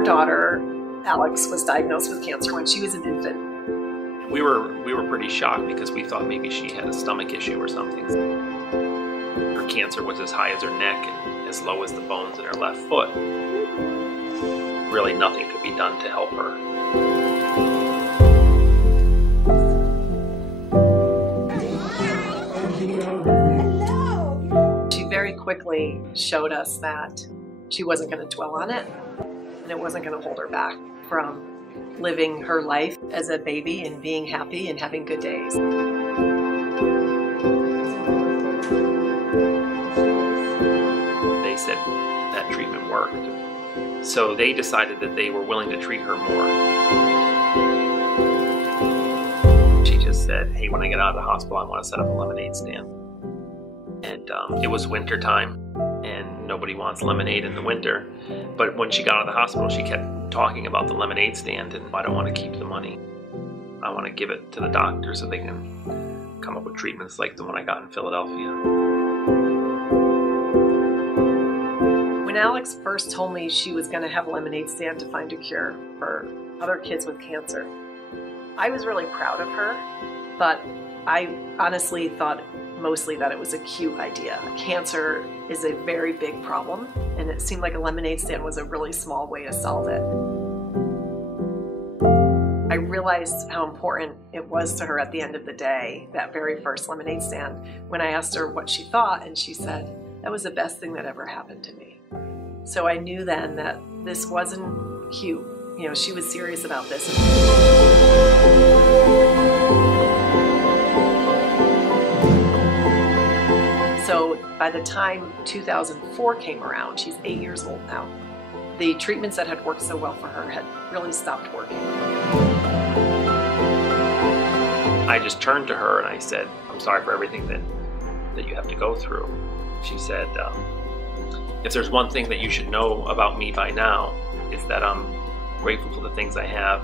Our daughter, Alex, was diagnosed with cancer when she was an infant. We were pretty shocked because we thought maybe she had a stomach issue or something. Her cancer was as high as her neck and as low as the bones in her left foot. Really nothing could be done to help her. She very quickly showed us that she wasn't going to dwell on it, and it wasn't going to hold her back from living her life as a baby and being happy and having good days. They said that treatment worked. So they decided that they were willing to treat her more. She just said, hey, when I get out of the hospital, I want to set up a lemonade stand. And it was winter time, and nobody wants lemonade in the winter. But when she got out of the hospital, she kept talking about the lemonade stand, and I don't want to keep the money. I want to give it to the doctor so they can come up with treatments like the one I got in Philadelphia. When Alex first told me she was going to have a lemonade stand to find a cure for other kids with cancer, I was really proud of her, but I honestly thought mostly that it was a cute idea. Cancer is a very big problem, and it seemed like a lemonade stand was a really small way to solve it. I realized how important it was to her at the end of the day, that very first lemonade stand, when I asked her what she thought, and she said, that was the best thing that ever happened to me. So I knew then that this wasn't cute. You know, she was serious about this. So by the time 2004 came around, she's 8 years old now, the treatments that had worked so well for her had really stopped working. I just turned to her and I said, I'm sorry for everything that you have to go through. She said, if there's one thing that you should know about me by now, it's that I'm grateful for the things I have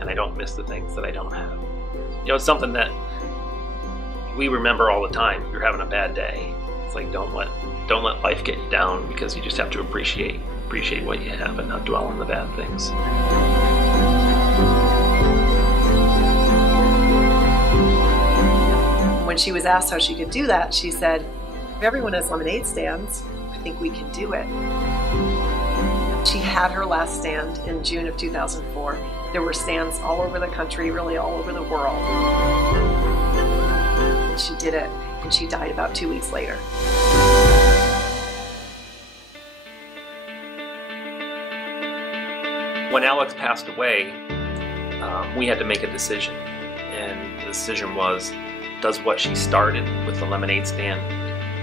and I don't miss the things that I don't have. You know, it's something that we remember all the time. If you're having a bad day, it's like don't let life get you down, because you just have to appreciate what you have and not dwell on the bad things. When she was asked how she could do that, she said, if everyone has lemonade stands, I think we can do it. She had her last stand in June of 2004. There were stands all over the country, really all over the world. And she did it, and she died about 2 weeks later. When Alex passed away, we had to make a decision. And the decision was, does what she started with the lemonade stand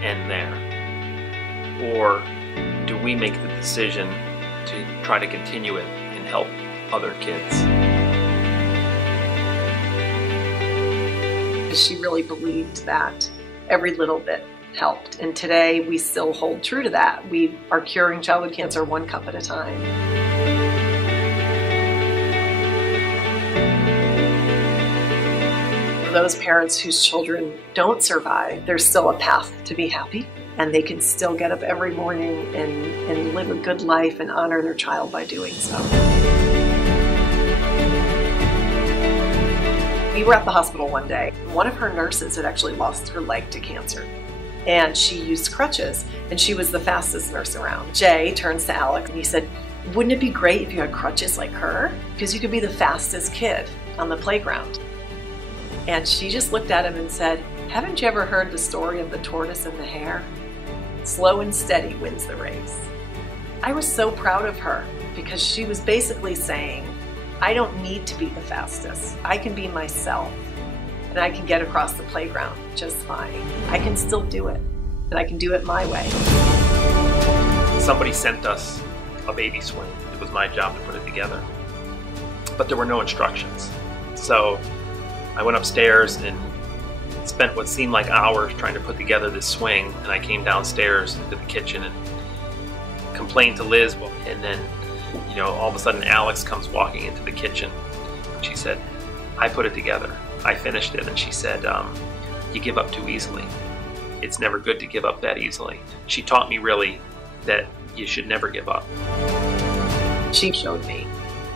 end there? Or do we make the decision to try to continue it and help other kids? She really believed that every little bit helped. And today we still hold true to that. We are curing childhood cancer one cup at a time. For those parents whose children don't survive, there's still a path to be happy, and they can still get up every morning and live a good life and honor their child by doing so. We were at the hospital one day. One of her nurses had actually lost her leg to cancer, and she used crutches, and she was the fastest nurse around. Jay turns to Alex and he said, wouldn't it be great if you had crutches like her? Because you could be the fastest kid on the playground. And she just looked at him and said, haven't you ever heard the story of the tortoise and the hare? Slow and steady wins the race. I was so proud of her, because she was basically saying, I don't need to be the fastest. I can be myself, and I can get across the playground just fine. I can still do it, and I can do it my way. Somebody sent us a baby swing. It was my job to put it together, but there were no instructions. So I went upstairs and spent what seemed like hours trying to put together this swing, and I came downstairs into the kitchen and complained to Liz, and then all of a sudden Alex comes walking into the kitchen. She said, I put it together. I finished it. And she said, you give up too easily. It's never good to give up that easily. She taught me really that you should never give up. She showed me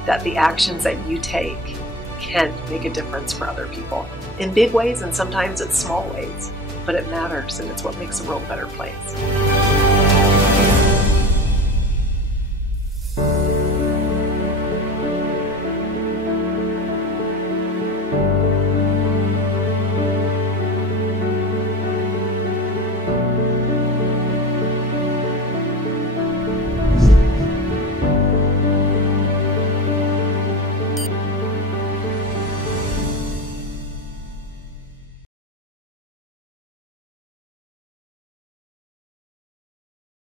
that the actions that you take can make a difference for other people in big ways, and sometimes it's small ways, but it matters, and it's what makes the world a better place.